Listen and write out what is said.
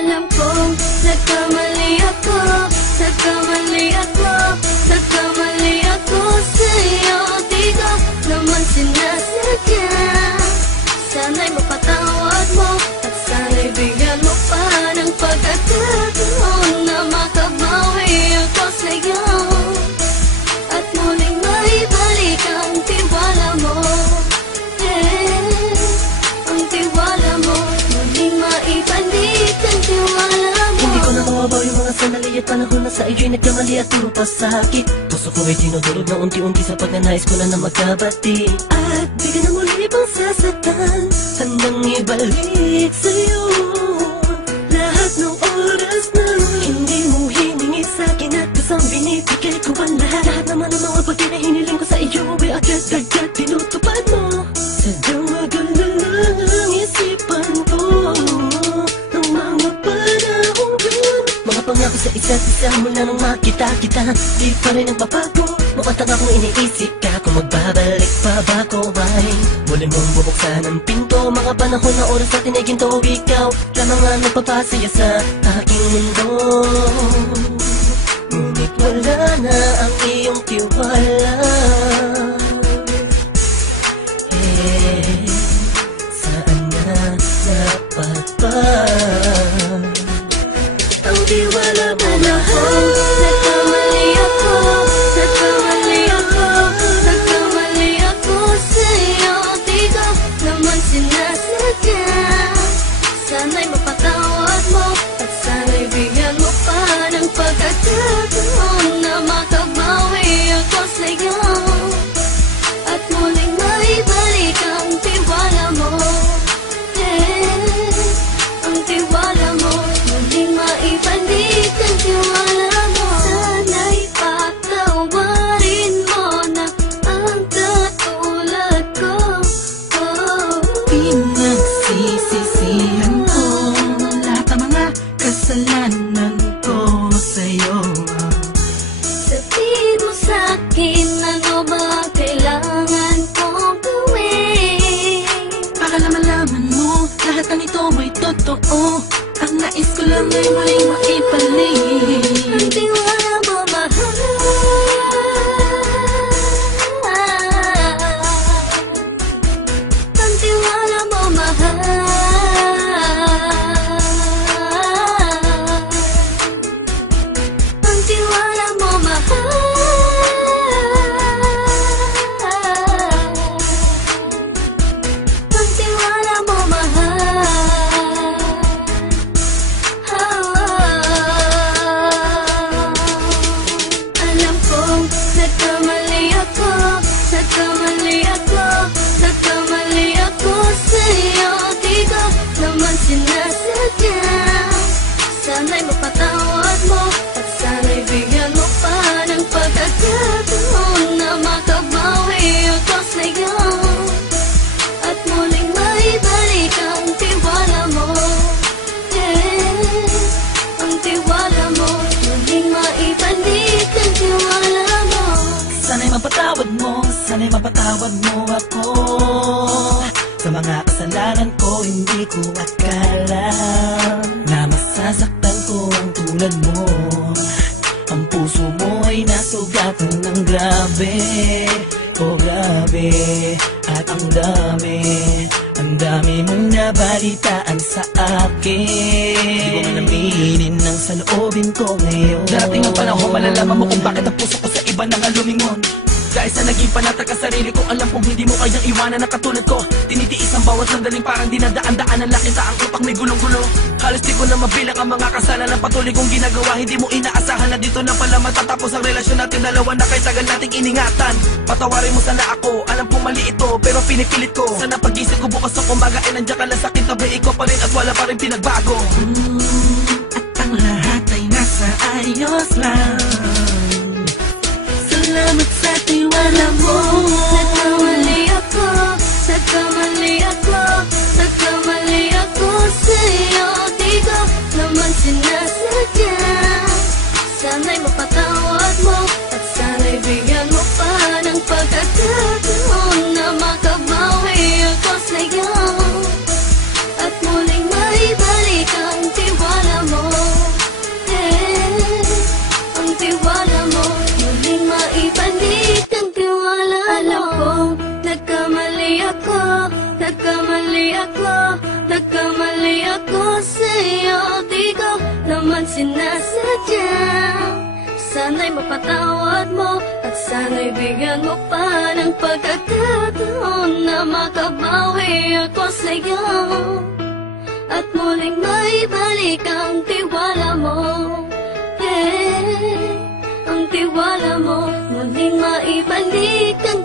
Alam kong nagkamali ako, nagkamali ako, nagkamali ako sa'yo. Di ko naman sinasadya. Sana'y mapatawad mo at sana'y bigyan mo pa ng pagkakataon na makabawi ako sa'yo at muling maibalik ang tiwala mo. Ang tiwala mo, muling maibalik ang tiwala mo. Hindi ko na mawabaw yung mga sandali at panahon na sa iyo'y nagkamali at puro pasakit. Puso ko ay dinudurog na unti-unti sa pagnanais ko na magkabati. At di ka na muli pang sasaktan, handang ibalik sa'yo lahat ng oras na hindi mo hiningi sa'kin at kusang binibigay ko ang lahat. Lahat naman ng mga bagay na hiniling ko sa iyo ay agad-agad tinutupad mo. Sadyang magulo lang ang isipan ko ng mga panahong yun. Mga pangako sa isa't isa mula nung makita kita, di pa rin nagbabago. Mukhang akong iniisip ka kung magbabalik pa ba ko ay muli mong bubuksan ang pinto. Mga panahon na oras natin ay ginto, ikaw lamang ang nagpapasaya sa aking mundo. Ngunit wala na ang iyong tiwala. Saan na dapat ba ang tiwala mo? Nagkamali ako, nagkamali ako, nagkamali ako sa'yo. Di ko naman sinasadya. Sana'y mapatawad mo at sana'y bigyan mo pa ng pagkakataon na makabawi ako sa'yo at muling maibalik ang tiwala mo. Ang tiwala mo, muling maibalik ang tiwala mo. Sana'y patawarin mo na ang katulad ko. Pinagsisisihan ko lahat ng mga kasalanan ko sa'yo. Sabihin mo sa'kin ano ba ang kailangan kong gawin Para malaman mo lahat ng ito ay totoo. Ang nais ko lang ay muling maibalik ang tiwala mo, mahal. Ang tiwala mo, mahal. Ang tiwala mo, mahal. Ang tiwala mo, mahal. Alam kong nagkamali ako, nagkamali ako, nagkamali ako sa'yo. Di ko naman sinasadya. Sana'y mapatawad mo at sana'y bigyan mo pa ng pagkakataon na makabawi ako sa'yo at muling maibalik ang tiwala mo. Ang tiwala mo, muling maibalik ang tiwala mo. Sana'y mapatawad mo ako sa mga kasalanan ko. Hindi ko akala na masasaktan ko ang tulad mo. Ang puso mo ay nasugatan ng grabe, oh grabe. At ang dami mong nabalitaan sa akin. Di ko man aminin ang saloobin ko ngayon. Darating ang panahon, malalaman mo kung bakit ang puso ko sa iba nang lumingon. Dahil sa naging panatag ka sarili ko, alam kong hindi mo kayang iwanan na katulad ko. Tinitiis ang bawat sandaling parang dinadaan-daan ang lakita ang utak may gulong-gulo. Halos di ko na mabilang ang mga kasalanan patuloy kong ginagawa. Hindi mo inaasahan na dito na pala matatapos ang relasyon natin dalawa na kay tagal nating iningatan. Patawarin mo sana ako, alam kong mali ito pero pinipilit ko. Sana pag-isip ko bukas ng umaga ay nandiyan ka lang sa kitabi ko pa rin at wala pa rin pinagbago. At ang lahat ay nasa ayos lang. Salamat sa tiwala mo. Nagkamali ako, nagkamali ako, nagkamali ako sa'yo. Di ko naman sinasadya. Sana'y mapatawad mo at sana'y bigyan mo pa ng pagkakataon na makabawi ako sa'yo at muling maibalik ang tiwala nagkamali ako sa'yo, di ko naman sinasadya. Sana'y mapatawad mo at sana'y bigyan mo pa ng pagkakataon na makabawi ako sa'yo at muling maibalik ang tiwala mo. Ang tiwala mo, muling maibalik ang